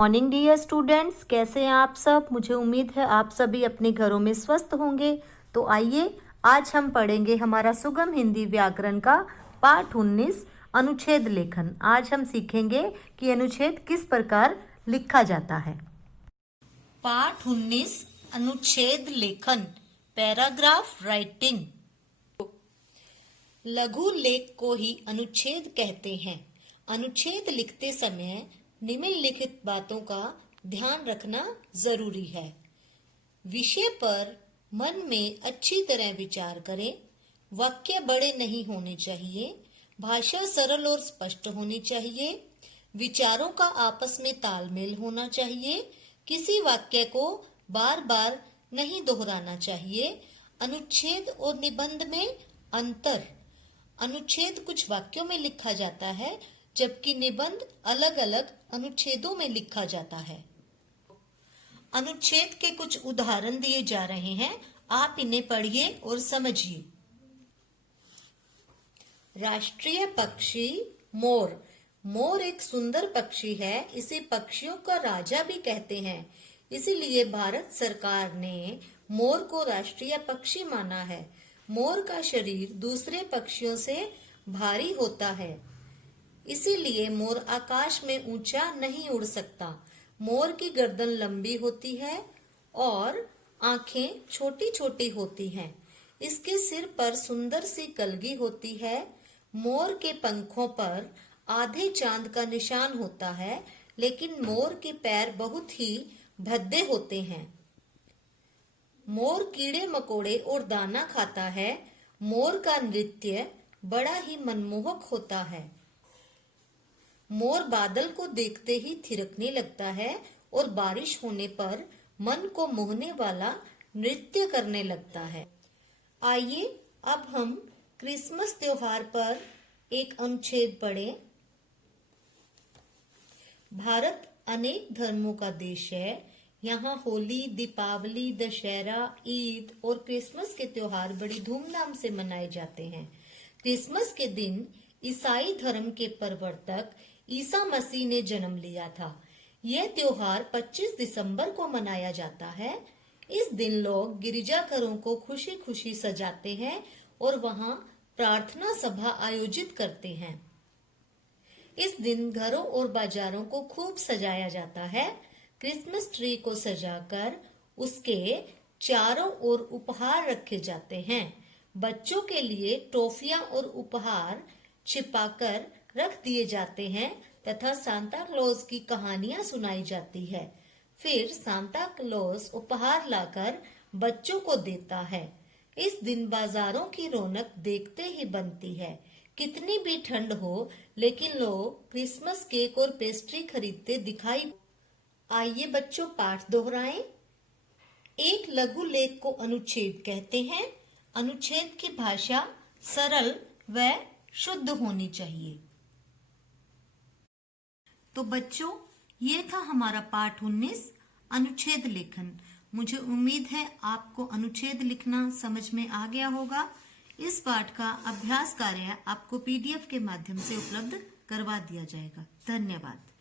Morning dear students, कैसे हैं आप सब। मुझे उम्मीद है आप सभी अपने घरों में स्वस्थ होंगे। तो आइए आज हम पढ़ेंगे हमारा सुगम हिंदी व्याकरण का पाठ 19 अनुच्छेद लेखन। आज हम सीखेंगे कि अनुच्छेद किस प्रकार लिखा जाता है। पाठ 19 अनुच्छेद लेखन, पैराग्राफ राइटिंग। लघु लेख को ही अनुच्छेद कहते हैं। अनुच्छेद लिखते समय निम्नलिखित बातों का ध्यान रखना जरूरी है। विषय पर मन में अच्छी तरह विचार करें। वाक्य बड़े नहीं होने चाहिए। भाषा सरल और स्पष्ट होनी चाहिए। विचारों का आपस में तालमेल होना चाहिए। किसी वाक्य को बार बार नहीं दोहराना चाहिए। अनुच्छेद और निबंध में अंतर। अनुच्छेद कुछ वाक्यों में लिखा जाता है, जबकि निबंध अलग अलग अनुच्छेदों में लिखा जाता है। अनुच्छेद के कुछ उदाहरण दिए जा रहे हैं, आप इन्हें पढ़िए और समझिए। राष्ट्रीय पक्षी मोर। मोर एक सुंदर पक्षी है। इसे पक्षियों का राजा भी कहते हैं। इसीलिए भारत सरकार ने मोर को राष्ट्रीय पक्षी माना है। मोर का शरीर दूसरे पक्षियों से भारी होता है, इसीलिए मोर आकाश में ऊंचा नहीं उड़ सकता। मोर की गर्दन लंबी होती है और आंखें छोटी छोटी होती हैं। इसके सिर पर सुंदर सी कलगी होती है। मोर के पंखों पर आधे चांद का निशान होता है, लेकिन मोर के पैर बहुत ही भद्दे होते हैं। मोर कीड़े मकोड़े और दाना खाता है। मोर का नृत्य बड़ा ही मनमोहक होता है। मोर बादल को देखते ही थिरकने लगता है और बारिश होने पर मन को मोहने वाला नृत्य करने लगता है। आइए अब हम क्रिसमस त्योहार पर एक अनुच्छेद पढ़ें। भारत अनेक धर्मों का देश है। यहाँ होली, दीपावली, दशहरा, ईद और क्रिसमस के त्योहार बड़ी धूमधाम से मनाए जाते हैं। क्रिसमस के दिन ईसाई धर्म के प्रवर्तक ईसा मसीह ने जन्म लिया था। यह त्योहार 25 दिसंबर को मनाया जाता है। इस दिन लोग गिरजाघरों को खुशी खुशी सजाते हैं और वहां प्रार्थना सभा आयोजित करते हैं। इस दिन घरों और बाजारों को खूब सजाया जाता है। क्रिसमस ट्री को सजाकर उसके चारों ओर उपहार रखे जाते हैं। बच्चों के लिए टॉफियां और उपहार छिपाकर रख दिए जाते हैं तथा सांता क्लॉज की कहानियां सुनाई जाती है। फिर सांता क्लॉज उपहार लाकर बच्चों को देता है। इस दिन बाजारों की रौनक देखते ही बनती है। कितनी भी ठंड हो, लेकिन लोग क्रिसमस केक और पेस्ट्री खरीदते दिखाई। आइए बच्चों, पाठ दोहराएं। एक लघु लेख को अनुच्छेद कहते हैं। अनुच्छेद की भाषा सरल व शुद्ध होनी चाहिए। तो बच्चों, ये था हमारा पाठ 19 अनुच्छेद लेखन। मुझे उम्मीद है आपको अनुच्छेद लिखना समझ में आ गया होगा। इस पाठ का अभ्यास कार्य आपको PDF के माध्यम से उपलब्ध करवा दिया जाएगा। धन्यवाद।